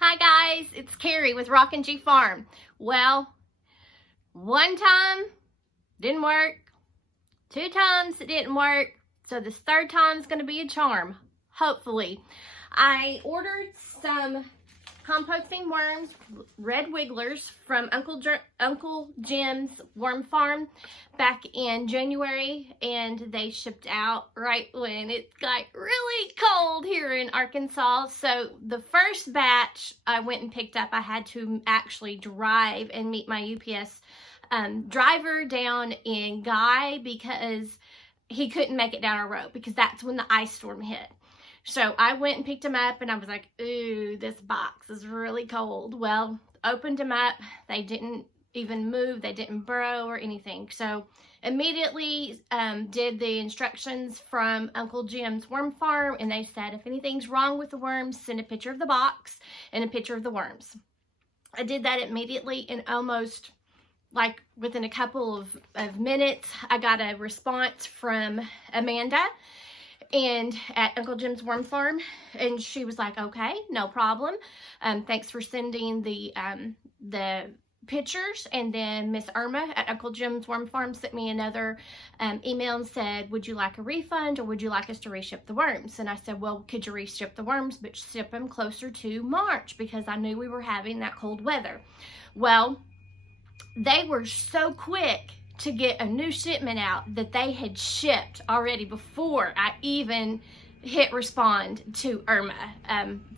Hi guys, it's Carrie with Rockin' G Farm. Well, one time didn't work, 2 times it didn't work, so this 3rd time is going to be a charm, hopefully. I ordered some composting worms, red wigglers, from Uncle Jim's Worm Farm back in January, and they shipped out right when it got really cold here in Arkansas. So the first batch I went and picked up, I had to actually drive and meet my UPS driver down in Guy because he couldn't make it down our road because that's when the ice storm hit. So I went and picked them up, and I was like, ooh, this box is really cold. Well, opened them up. They didn't even move. They didn't burrow or anything. So immediately did the instructions from Uncle Jim's Worm Farm, and they said if anything's wrong with the worms, send a picture of the box and a picture of the worms. I did that immediately, and almost like within a couple of minutes, I got a response from Amanda and at Uncle Jim's Worm Farm, and she was like, okay, no problem, thanks for sending the pictures. And then Miss Irma at Uncle Jim's Worm Farm sent me another email and said, would you like a refund or would you like us to reship the worms? And I said, well, could you reship the worms but ship them closer to March, because I knew we were having that cold weather. Well, they were so quick to get a new shipment out that they had shipped already before I even hit respond to Irma,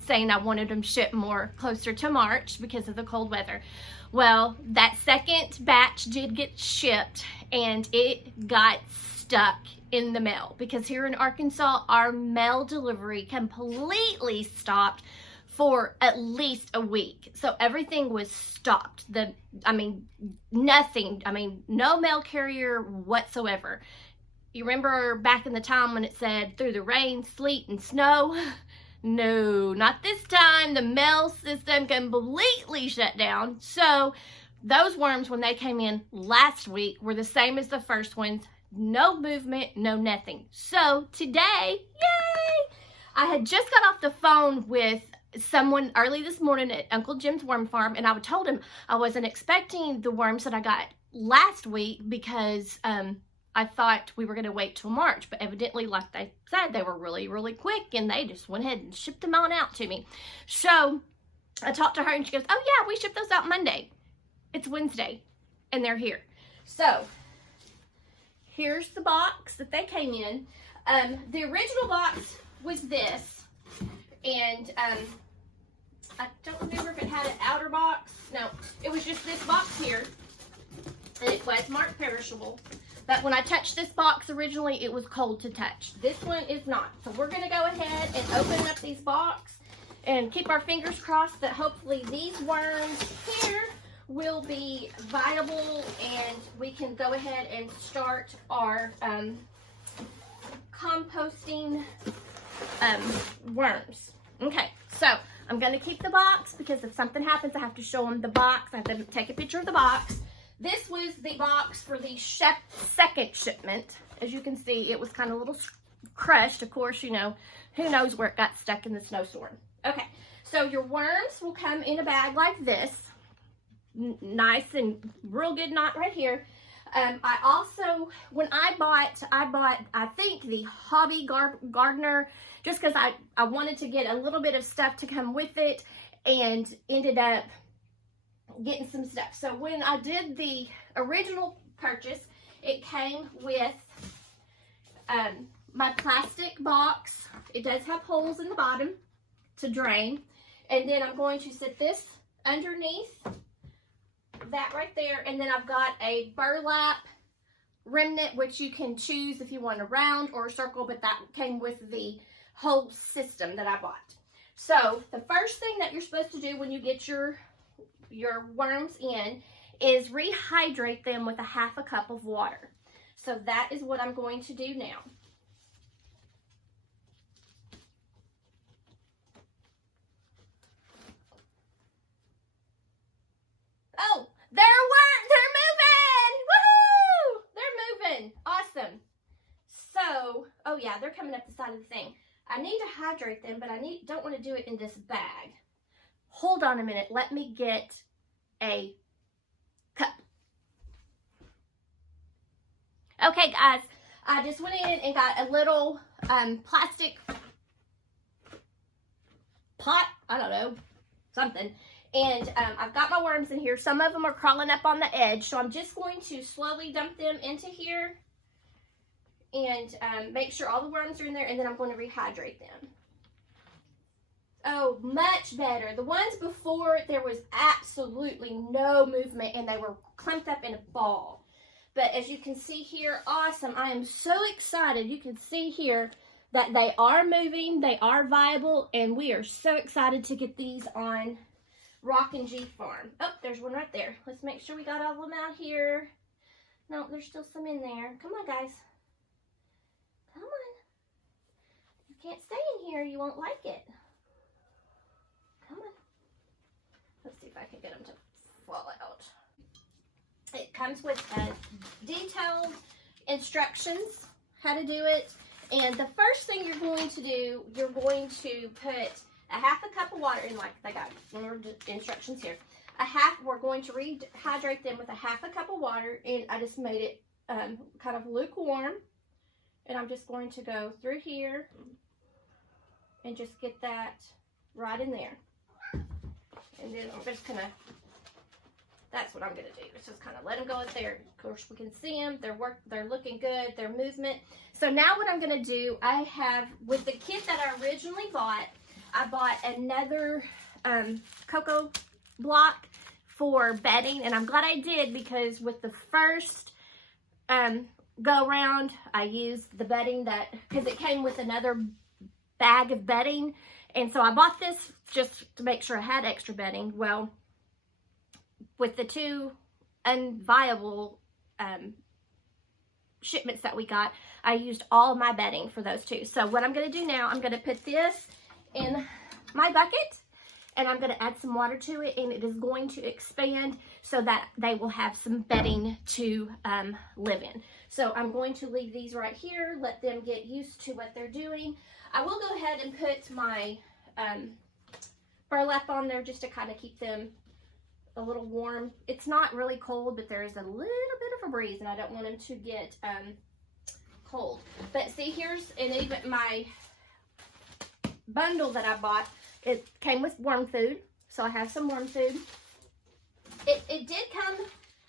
saying I wanted them shipped more closer to March because of the cold weather. Well, that second batch did get shipped, and it got stuck in the mail because here in Arkansas, our mail delivery completely stopped for at least a week. So everything was stopped. Nothing. No mail carrier whatsoever. You remember back in the time when it said through the rain, sleet, and snow? No, not this time. The mail system completely shut down. So those worms, when they came in last week, were the same as the first ones. No movement, no nothing. So today, yay! I had just got off the phone with someone early this morning at Uncle Jim's Worm Farm, and I told him I wasn't expecting the worms that I got last week because I thought we were going to wait till March, but evidently, like they said, they were really, really quick, and they just went ahead and shipped them on out to me. So I talked to her, and she goes, oh yeah, we shipped those out Monday. It's Wednesday, and they're here. So here's the box that they came in. The original box was this. And I don't remember if it had an outer box. No, it was just this box here. And it was marked perishable. But when I touched this box originally, it was cold to touch. This one is not. So we're going to go ahead and open up these boxes and keep our fingers crossed that hopefully these worms here will be viable and we can go ahead and start our composting worms. Okay, so I'm going to keep the box because if something happens, I have to show them the box. I have to take a picture of the box. This was the box for the second shipment. As you can see, it was kind of a little crushed. Of course, you know, who knows where it got stuck in the snowstorm. Okay, so your worms will come in a bag like this. Nice and real good knot right here. I also, when I bought, I think the Hobby Gardener, just because I wanted to get a little bit of stuff to come with it, and ended up getting some stuff. So when I did the original purchase, it came with my plastic box. It does have holes in the bottom to drain. And then I'm going to set this underneath that right there, and then I've got a burlap remnant, which you can choose if you want a round or a circle, but that came with the whole system that I bought. So the first thing that you're supposed to do when you get your worms in is rehydrate them with a half a cup of water. So that is what I'm going to do now. Oh, they're moving! Woohoo! They're moving. Awesome. So, oh yeah, they're coming up the side of the thing. I need to hydrate them, but I don't want to do it in this bag. hold on a minute, let me get a cup. Okay guys, I just went in and got a little plastic pot, I don't know, something. And I've got my worms in here. Some of them are crawling up on the edge, so I'm just going to slowly dump them into here and make sure all the worms are in there, and then I'm going to rehydrate them. Oh, much better. The ones before, there was absolutely no movement and they were clumped up in a ball. But as you can see here, awesome. I am so excited. You can see here that they are moving, they are viable, and we are so excited to get these on Rock and G Farm. Oh, there's one right there. Let's make sure we got all of them out here. No, there's still some in there. Come on, guys. Come on. You can't stay in here. You won't like it. Come on. Let's see if I can get them to fall out. It comes with detailed instructions how to do it. And the first thing you're going to do, you're going to put a half a cup of water in, like they got instructions here. We're going to rehydrate them with a half a cup of water, and I just made it kind of lukewarm. And I'm just going to go through here and just get that right in there. And then I'm just gonna, that's what I'm gonna do. It's just kind of let them go in there. Of course, we can see them. They're looking good. Their movement. So now what I'm gonna do, I have, with the kit that I originally bought, I bought another cocoa block for bedding, and I'm glad I did, because with the first go round, I used the bedding because it came with another bag of bedding. And so I bought this just to make sure I had extra bedding. Well, with the two unviable shipments that we got, I used all of my bedding for those two. So what I'm going to do now, I'm going to put this in my bucket, and I'm going to add some water to it, and it is going to expand so that they will have some bedding to live in. So I'm going to leave these right here, let them get used to what they're doing. I will go ahead and put my burlap on there just to kind of keep them a little warm. It's not really cold, but there is a little bit of a breeze, and I don't want them to get cold. But see, here's, and even my bundle that I bought, it came with worm food, so I have some worm food. It did come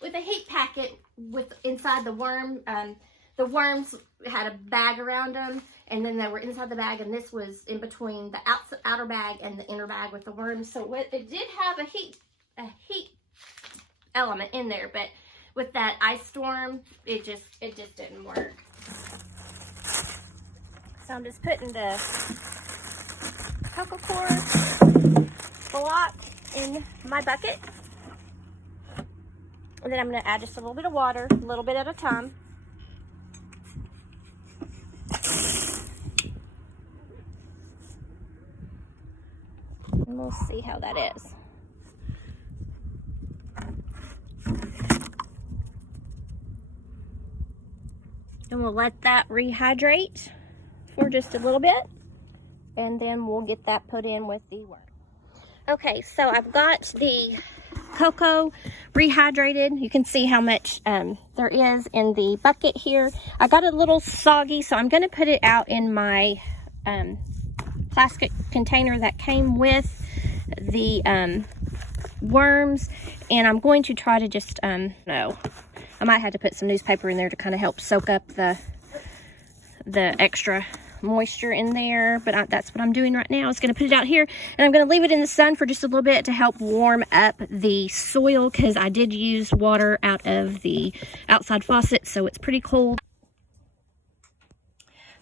with a heat packet with inside the worm. The worms had a bag around them, and then they were inside the bag, and this was in between the outer bag and the inner bag with the worms. So it did have a heat element in there, but with that ice storm, it just didn't work. So I'm just putting the cocoa core block in my bucket, and then I'm going to add just a little bit of water, a little bit at a time. And we'll see how that is. And we'll let that rehydrate for just a little bit, and then we'll get that put in with the worm. Okay, so I've got the cocoa rehydrated. You can see how much there is in the bucket here. I got a little soggy, so I'm going to put it out in my plastic container that came with the worms, and I'm going to try to just no, I might have to put some newspaper in there to kind of help soak up the extra moisture in there, but that's what I'm doing right now. I was going to put it out here, and I'm going to leave it in the sun for just a little bit to help warm up the soil, because I did use water out of the outside faucet, so it's pretty cold.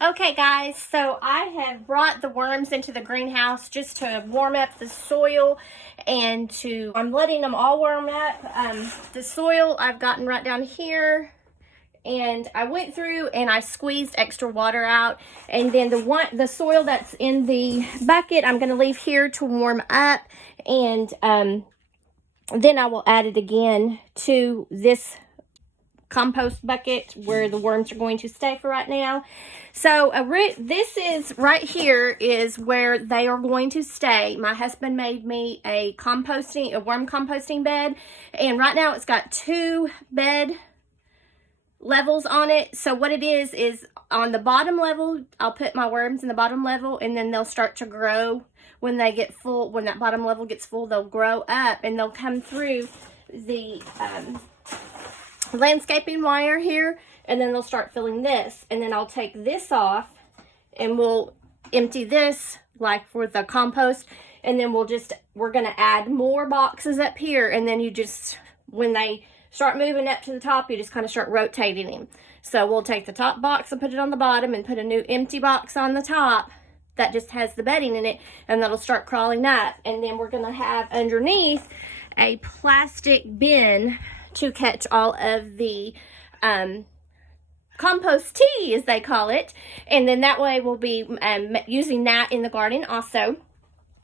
Okay guys, so I have brought the worms into the greenhouse just to warm up the soil, and I'm letting them all warm up. The soil I've gotten right down here, and I went through and I squeezed extra water out, and then the soil that's in the bucket I'm going to leave here to warm up, and then I will add it again to this compost bucket where the worms are going to stay for right now. So this is right here is where they are going to stay. My husband made me a worm composting bed, and right now it's got 2 bed levels on it. So what it is on the bottom level, I'll put my worms in the bottom level, and then they'll start to grow when they get full. When that bottom level gets full, they'll grow up and they'll come through the landscaping wire here, and then they'll start filling this, and then I'll take this off and we'll empty this like for the compost, and then we're gonna add more boxes up here, and then you just, when they start moving up to the top, you just kind of start rotating them. So we'll take the top box and put it on the bottom and put a new empty box on the top that just has the bedding in it, and that'll start crawling up. And then we're gonna have underneath a plastic bin to catch all of the compost tea, as they call it, and then that way we'll be using that in the garden also.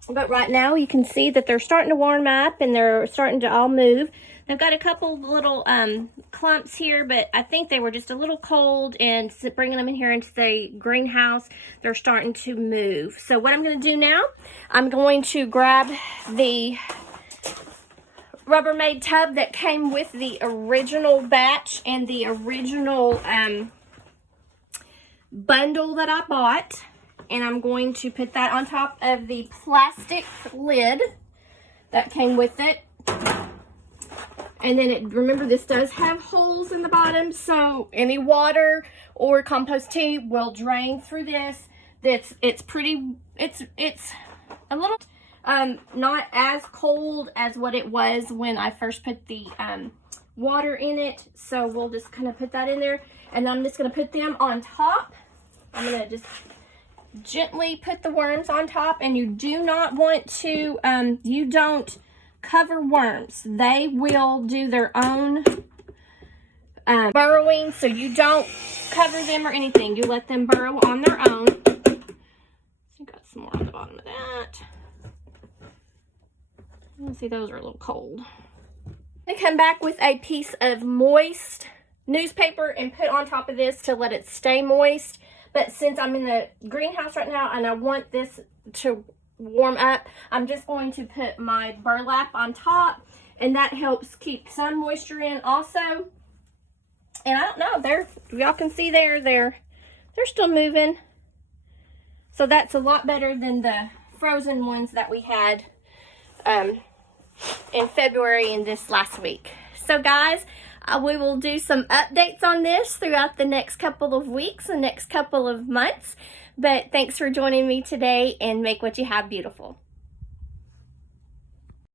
But right now you can see that they're starting to warm up and they're starting to all move. I've got a couple little clumps here, but I think they were just a little cold, and bringing them in here into the greenhouse, they're starting to move. So what I'm going to do now, I'm going to grab the Rubbermaid tub that came with the original batch and the original bundle that I bought, and I'm going to put that on top of the plastic lid that came with it. And then remember, this does have holes in the bottom, so any water or compost tea will drain through this. It's a little not as cold as what it was when I first put the water in it. So we'll just kind of put that in there, and I'm just going to put them on top. I'm going to just gently put the worms on top, and you do not want to, you don't cover worms. They will do their own burrowing, so you don't cover them or anything. You let them burrow on their own. I got some more on the bottom of that. Let's see, those are a little cold. I come back with a piece of moist newspaper and put on top of this to let it stay moist. But since I'm in the greenhouse right now and I want this to warm up, I'm just going to put my burlap on top, and that helps keep some moisture in also. And I don't know, y'all can see they're still moving. So that's a lot better than the frozen ones that we had in February and this last week. So guys, we will do some updates on this throughout the next couple of weeks, the next couple of months. But thanks for joining me today, and make what you have beautiful.